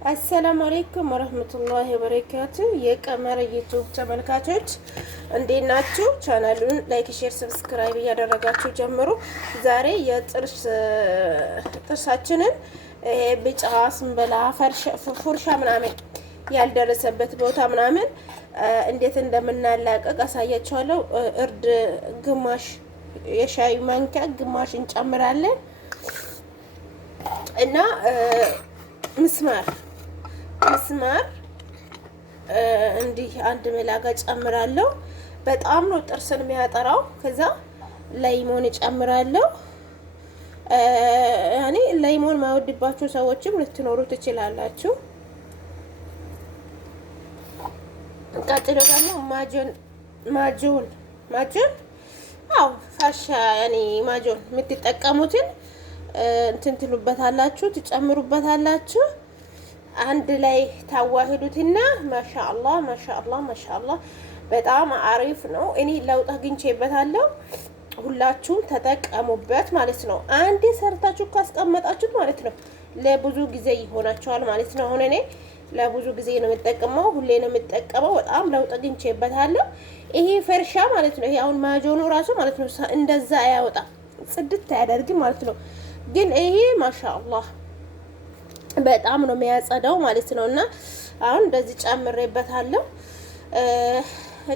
አሰላሙ አለይኩም ወረህመቱላሂ ወበረካቱ። የቀመር ዩቲዩብ ተመልካቾች እንዴት ናችሁ? ቻናሉን ላይክ፣ ሼር፣ ሰብስክራይብ እያደረጋችሁ ጀምሩ። ዛሬ ጥርሳችንን ቢጫ ስንበላ ፉርሻ ምናምን ያልደረሰበት ቦታ ምናምን እንዴት እንደምናላቀቅ አሳያችኋለሁ። እርድ ግማሽ የሻይ ማንኪያ ግማሽ እንጨምራለን እና ምስማር እንዲህ አንድ መላጋ ጨምራለሁ። በጣም ነው ጥርስን የሚያጠራው። ከዛ ላይሞን እጨምራለሁ። ያኔ ላይሞን ማይወድባችሁ ሰዎችም ልትኖሩ ትችላላችሁ። ቀጥሎ ደግሞ ማጆን አው ፋሻ ያኔ ማጆን የምትጠቀሙትን እንትን ትሉበታላችሁ፣ ትጨምሩበታላችሁ። አንድ ላይ ታዋህዱትና ማሻአላህ በጣም አሪፍ ነው። እኔ ለውጥ አግኝቼበታለሁ። ሁላችሁም ተጠቀሙበት ማለት ነው። አንዴ ሰርታችሁ ካስቀመጣችሁት ማለት ነው ለብዙ ጊዜ ይሆናችኋል ማለት ነው። አሁን እኔ ለብዙ ጊዜ ነው የምጠቀመው፣ ሁሌ ነው የምጠቀመው። በጣም ለውጥ አግኝቼበታለሁ። ይሄ ፈርሻ ማለት ነው። ይሄ አሁን ማጆኑ ራሱ ማለት ነው እንደዛ አያወጣ ጽድት አያደርግም ማለት ነው። ግን ይሄ ማሻአላህ በጣም ነው የሚያጸዳው ማለት ነው። እና አሁን እንደዚህ ጨምሬበታለሁ።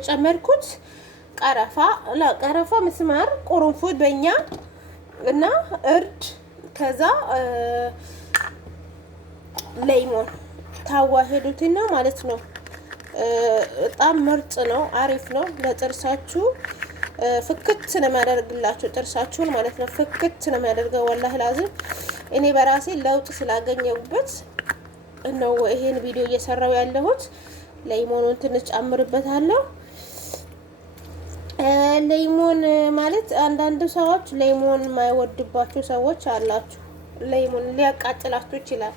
ጨመርኩት ቀረፋ፣ ምስማር፣ ቁርንፉድ በእኛ እና እርድ፣ ከዛ ሌሞን ታዋህዱትና ማለት ነው። በጣም ምርጥ ነው፣ አሪፍ ነው ለጥርሳችሁ። ፍክት ነው የሚያደርግላችሁ ጥርሳችሁን ማለት ነው። ፍክት ነው የሚያደርገው። ወላሂ ላዝም እኔ በራሴ ለውጥ ስላገኘሁበት ነው ይሄን ቪዲዮ እየሰራው ያለሁት። ሌሞኑን ትንሽ ጨምርበታለሁ። ሌሞን ማለት አንዳንድ ሰዎች ሌሞን የማይወድባችሁ ሰዎች አላችሁ። ሌሞን ሊያቃጥላችሁ ይችላል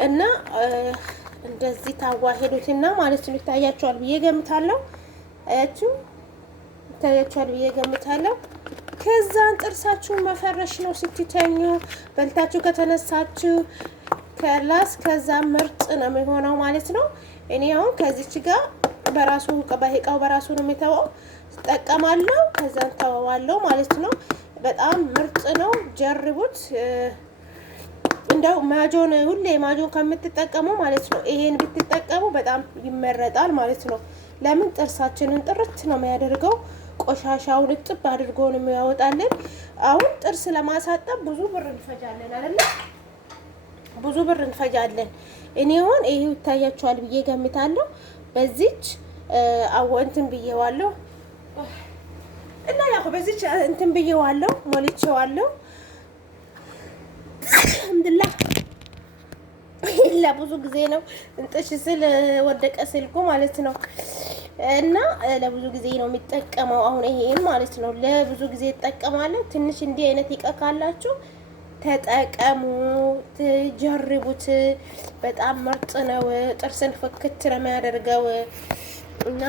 እና እንደዚህ ታዋሄዱትና ማለት ነው። ይታያችኋል ብዬ ገምታለሁ። አያችሁ ይታያችኋል ብዬ ገምታለሁ። ከዛን ጥርሳችሁን መፈረሽ ነው ስትተኙ፣ በልታችሁ ከተነሳችሁ ከላስ ከዛ ምርጥ ነው የሚሆነው ማለት ነው። እኔ አሁን ከዚች ጋር በራሱ እቃው በራሱ ነው የሚተወው፣ እጠቀማለሁ። ከዛን ተወዋለሁ ማለት ነው። በጣም ምርጥ ነው፣ ጀርቡት። እንደው ሁሌ ማጆን ከምትጠቀሙ ማለት ነው ይሄን ብትጠቀሙ በጣም ይመረጣል ማለት ነው። ለምን ጥርሳችንን ጥርት ነው የሚያደርገው። ቆሻሻውን እጥብ አድርጎ ነው የሚያወጣልን። አሁን ጥርስ ለማሳጠብ ብዙ ብር እንፈጃለን አይደል? ብዙ ብር እንፈጃለን። እኔ አሁን ይሄ ይታያችኋል ብዬ ገምታለሁ። በዚች እንትን ብዬዋለሁ እና ያው በዚች እንትን ብዬዋለሁ፣ ሞልቼዋለሁ። አልሐምዱሊላህ ለብዙ ጊዜ ነው እንጥሽ ስል ወደቀ ስልኩ ማለት ነው። እና ለብዙ ጊዜ ነው የሚጠቀመው። አሁን ይሄን ማለት ነው ለብዙ ጊዜ እጠቀማለሁ። ትንሽ እንዲህ አይነት ይቃ ካላችሁ ተጠቀሙ፣ ትጀርቡት። በጣም ምርጥ ነው። ጥርስን ፍክት ነው የሚያደርገው እና